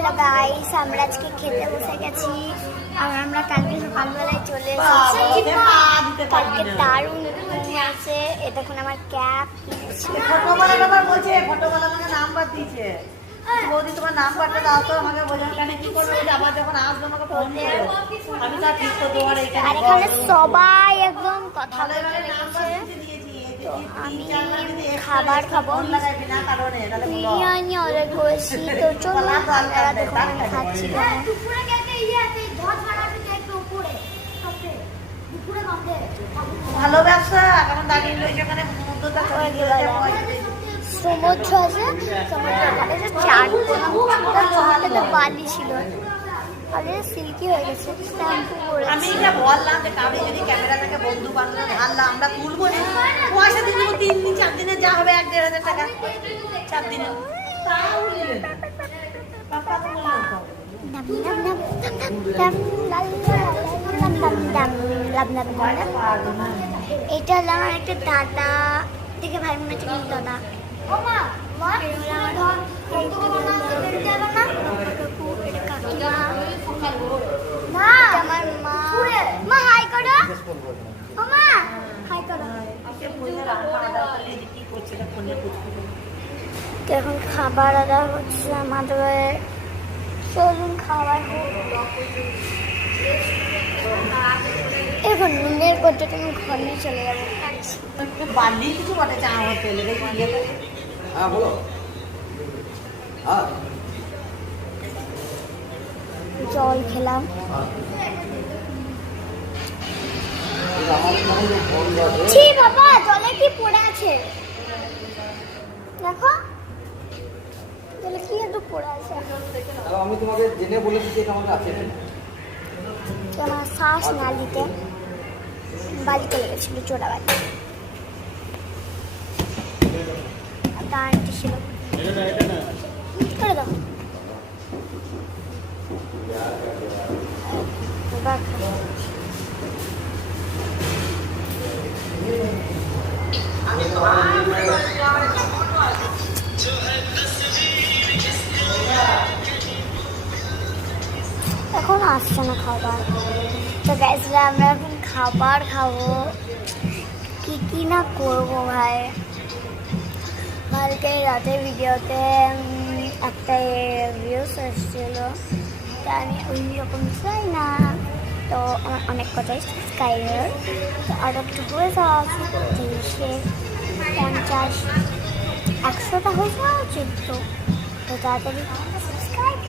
Hello guys, আমরা আজকে খেতে বসে গেছি আর আমরা কালকে সকালবেলায় চলে এসেছি। কালকে দারুণ ঘুম আছে। এ দেখুন আমার ক্যাপ কিনেছি। বৌদি তোমার নাম্বারটা দাও তো আমাকে বোঝার কানে কি করবে আবার যখন আসবে আমাকে ফোন করো আমি তা ঠিক তো তোমার এইখানে আর এখানে সবাই একদম কথা বলতে লেগেছে। তো আমি খাবার খাবো, বিরিয়ানি অর্ডার করেছি। তো চলো আপনারা দেখুন আমি খাচ্ছি কেন। ভালো ব্যবসা এখন দাঁড়িয়ে রয়েছে ওখানে সমুদ্রটা সমুদ্র আছে, সমুদ্র চাট তো বালি ছিল, আরে সিল্কি হয়ে গেছে। শ্যাম্পু করেছি। আমি এটা বললাম যে কাউকে যদি ক্যামেরা থেকে বন্ধু বান্ধব ধারলাম আমরা তুলবো না, পয়সা দিয়ে দেবো 3 দিন 4 দিনে যা হবে 1-1.5 টাকা 4 দিনে এটা হলো আমার একটা দাদা, দেখে ভাই মনে হচ্ছে কিন্তু দাদা। আমার মা হাই করো, ও মা হাই করো। এখন খাবার আদা হচ্ছে আমাদের, চলুন খাবার হোক। এখন নুনের পদ্ধতি আমি ঘর নিয়ে চলে যাবো। বালি কিছু বটে চা হোটেলে হ্যাঁ বলো। হ্যাঁ জল খেলাম। ছি বাবা, জলে কি পড়ে আছে দেখো, জলে কি একটু পড়ে আছে। আমি তোমাকে জেনে বলেছি যে এটা আমাদের আছে আমার শ্বাস নালিতে বালিতে লেগেছিল, চোরা বালি। আন্টি ছিল করে দাও। এখন আসছে না খাবার। তো গাইসরা আমরা এখন খাবার খাবো, কি না করবো ভাই। কালকে রাতের ভিডিওতে একটা ভিউস এসেছিল, তা আমি ওই রকম চাই না। তো আমার অনেক কথাই সাবস্ক্রাইবার, তো আর একটু হয়ে যাওয়া উচিত, 350 100টা হয়ে যাওয়া উচিত। তো তাড়াতাড়ি